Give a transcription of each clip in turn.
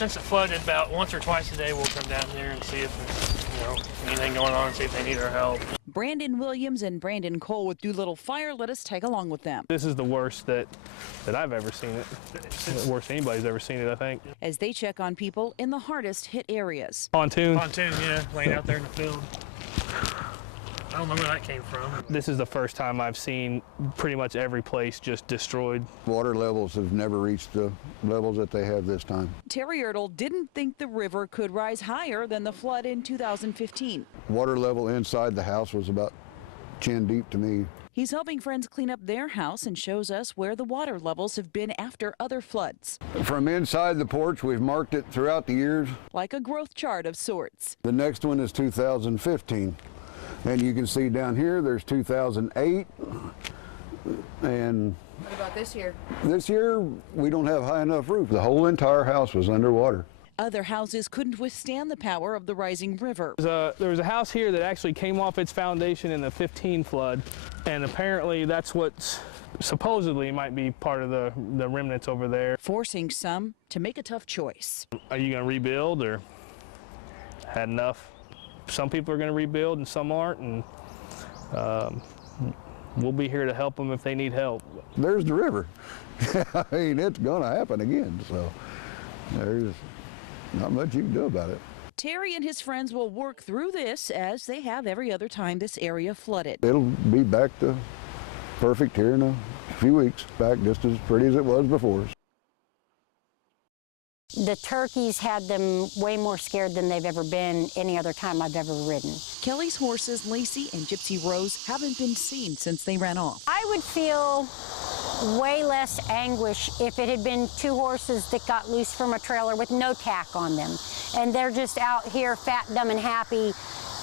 Since it flooded, about once or twice a day we'll come down there and see if there's anything going on, see if they need our help. Brandon Williams and Brandon Cole with Doolittle Fire let us tag along with them. This is the worst that I've ever seen it. The worst anybody's ever seen it, I think. As they check on people in the hardest hit areas. Pontoon. Pontoon, yeah, laying out there in the field. I don't know where that came from. This is the first time I've seen pretty much every place just destroyed. Water levels have never reached the levels that they have this time. Terry Ertl didn't think the river could rise higher than the flood in 2015. Water level inside the house was about chin deep to me. He's helping friends clean up their house and shows us where the water levels have been after other floods. From inside the porch, we've marked it throughout the years. Like a growth chart of sorts. The next one is 2015. And you can see down here, there's 2008. And what about this year? This year, we don't have high enough roof. The whole entire house was underwater. Other houses couldn't withstand the power of the rising river. There was a house here that actually came off its foundation in the 15 flood, and apparently that's what supposedly might be part of the remnants over there. Forcing some to make a tough choice. Are you going to rebuild or had enough? Some people are going to rebuild and some aren't, and we'll be here to help them if they need help. There's the river. I mean, it's going to happen again, so there's not much you can do about it. Terry and his friends will work through this as they have every other time this area flooded. It'll be back to perfect here in a few weeks, back just as pretty as it was before. The turkeys had them way more scared than they've ever been any other time I've ever ridden. Kelly's horses, Lacey and Gypsy Rose, haven't been seen since they ran off. I would feel way less anguish if it had been two horses that got loose from a trailer with no tack on them. And they're just out here fat, dumb, and happy,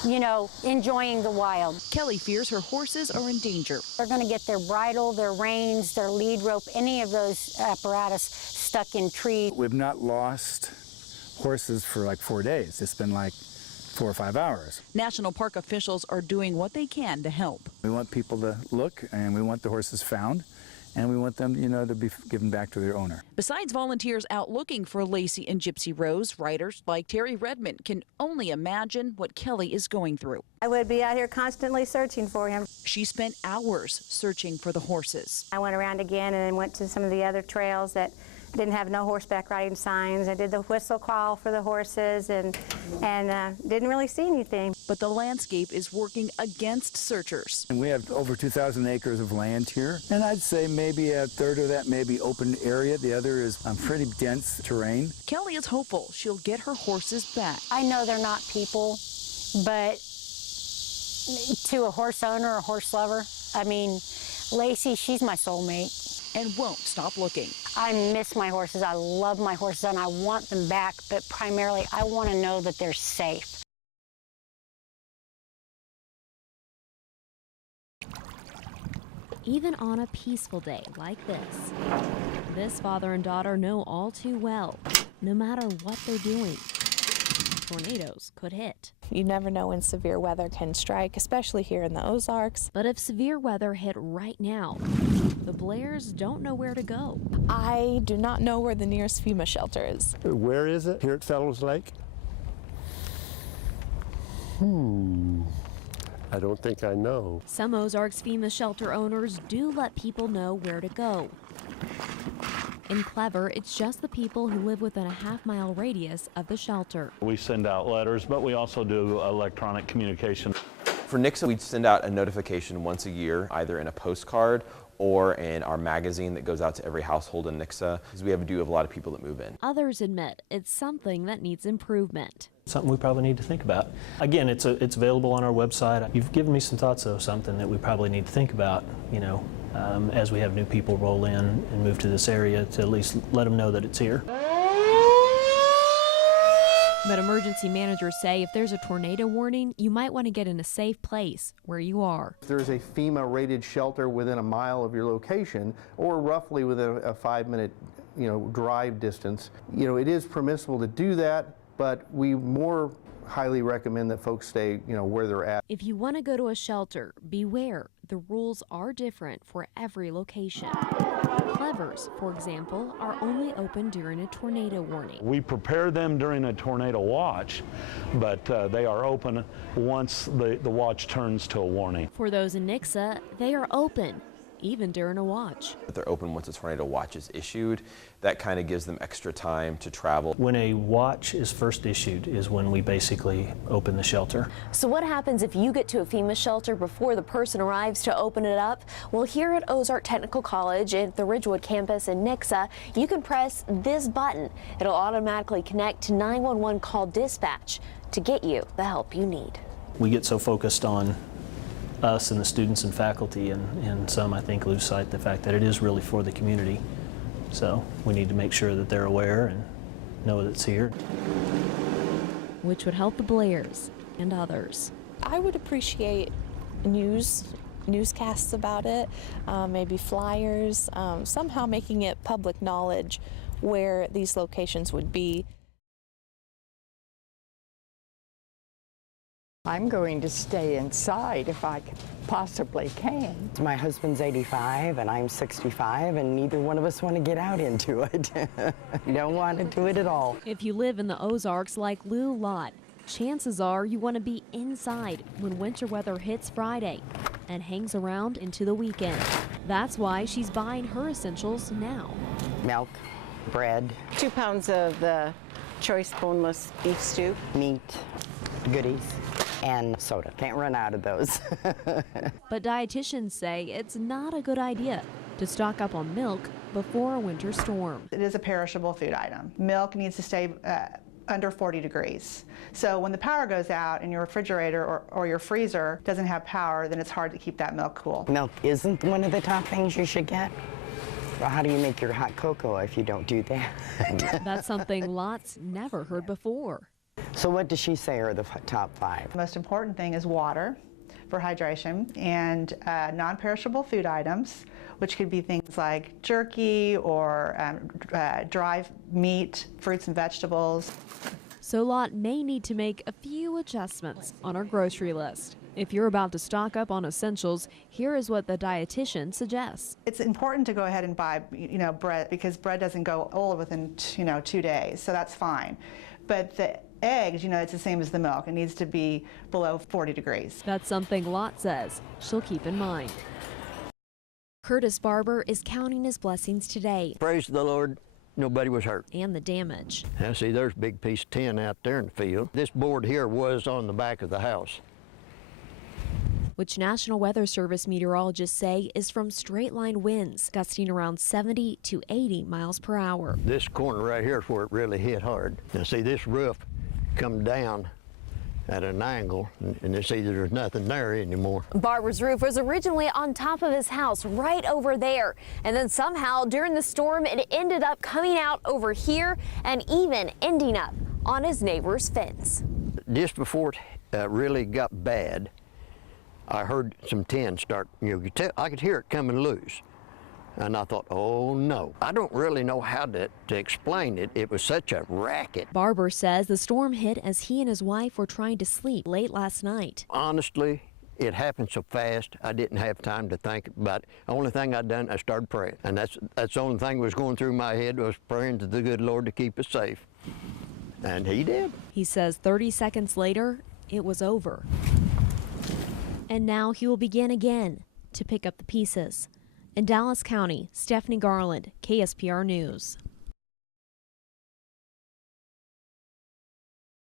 you know, enjoying the wild. Kelly fears her horses are in danger. They're going to get their bridle, their reins, their lead rope, any of those apparatus stuck in trees. We've not lost horses for like 4 days. It's been like 4 or 5 hours. National Park officials are doing what they can to help. We want people to look, and we want the horses found, and we want them, you know, to be given back to their owner. Besides volunteers out looking for Lacey and Gypsy Rose, writers like Terry Redmond can only imagine what Kelly is going through. I would be out here constantly searching for him. She spent hours searching for the horses. I went around again and then went to some of the other trails that didn't have no horseback riding signs. I did the whistle call for the horses and didn't really see anything. But the landscape is working against searchers. And we have over 2,000 acres of land here, and I'd say maybe a third of that may be open area. The other is pretty dense terrain. Kelly is hopeful she'll get her horses back. I know they're not people, but to a horse owner, a horse lover, I mean, Lacey, she's my soulmate. And won't stop looking. I miss my horses. I love my horses, and I want them back, but primarily I want to know that they're safe. Even on a peaceful day like this father and daughter know all too well, no matter what they're doing, tornadoes could hit. You never know when severe weather can strike, especially here in the Ozarks. But if severe weather hit right now, the Blairs don't know where to go. I do not know where the nearest FEMA shelter is. Where is it? Here at Fellows Lake? I don't think I know. Some Ozarks FEMA shelter owners do let people know where to go. In Clever, it's just the people who live within a half-mile radius of the shelter. We send out letters, but we also do electronic communication. For Nixa, we send out a notification once a year, either in a postcard or in our magazine that goes out to every household in Nixa, because we have a lot of people that move in. Others admit it's something that needs improvement. Something we probably need to think about. Again, it's available on our website. You've given me some thoughts of something that we probably need to think about, you know, as we have new people roll in and move to this area, to at least let them know that it's here. But emergency managers say if there's a tornado warning, you might want to get in a safe place where you are. If there's a FEMA-rated shelter within a mile of your location, or roughly within a 5-minute, drive distance, it is permissible to do that. But we more highly recommend that folks stay, where they're at. If you want to go to a shelter, beware. The rules are different for every location. Clevers, for example, are only open during a tornado warning. We prepare them during a tornado watch, but they are open once the watch turns to a warning. For those in Nixa, they are open, even during a watch. They're open once a tornado watch is issued. That kind of gives them extra time to travel. When a watch is first issued is when we basically open the shelter. So what happens if you get to a FEMA shelter before the person arrives to open it up? Well, here at Ozark Technical College at the Ridgewood campus in Nixa, you can press this button. It'll automatically connect to 911 call dispatch to get you the help you need. We get so focused on us and the students and faculty, and some, I think, lose sight of the fact that it is really for the community. So we need to make sure that they're aware and know that it's here. Which would help the Blairs and others. I would appreciate newscasts about it, maybe flyers, somehow making it public knowledge where these locations would be. I'm going to stay inside if I possibly can. My husband's 85 and I'm 65, and neither one of us want to get out into it. You don't want to do it at all. If you live in the Ozarks like Lou Lott, chances are you want to be inside when winter weather hits Friday and hangs around into the weekend. That's why she's buying her essentials now. Milk, bread, 2 pounds of the choice boneless beef stew, meat, goodies, and soda. Can't run out of those. But dietitians say it's not a good idea to stock up on milk before a winter storm. It is a perishable food item. Milk needs to stay under 40 degrees. So when the power goes out and your refrigerator or your freezer doesn't have power, then it's hard to keep that milk cool. Milk isn't one of the top things you should get. Well, how do you make your hot cocoa if you don't do that? That's something Lott's never heard before. So what does she say are the top 5? The most important thing is water for hydration and non-perishable food items, which could be things like jerky or dry meat, fruits and vegetables. So Lott may need to make a few adjustments on her grocery list. If you're about to stock up on essentials, here is what the dietitian suggests. It's important to go ahead and buy, bread, because bread doesn't go old within, 2 days, so that's fine. But the eggs, it's the same as the milk. It needs to be below 40 degrees. That's something Lott says she'll keep in mind. Curtis Barber is counting his blessings today. Praise the Lord, nobody was hurt. And the damage. Now see, there's a big piece of tin out there in the field. This board here was on the back of the house, which National Weather Service meteorologists say is from straight-line winds, gusting around 70 to 80 miles per hour. This corner right here is where it really hit hard. Now see, this roof come down at an angle, and you see there's nothing there anymore. Barber's roof was originally on top of his house right over there, and then somehow during the storm it ended up coming out over here and even ending up on his neighbor's fence. Just before it really got bad, I heard some tin start, I could hear it coming loose. And I thought, oh no. I don't really know how to explain it. It was such a racket. Barber says the storm hit as he and his wife were trying to sleep late last night. Honestly, it happened so fast, I didn't have time to think about it. The only thing I'd done, I started praying. And that's the only thing that was going through my head, was praying to the good Lord to keep us safe. And he did. He says 30 seconds later, it was over. And now he will begin again to pick up the pieces. In Dallas County, Stephanie Garland, KSPR News.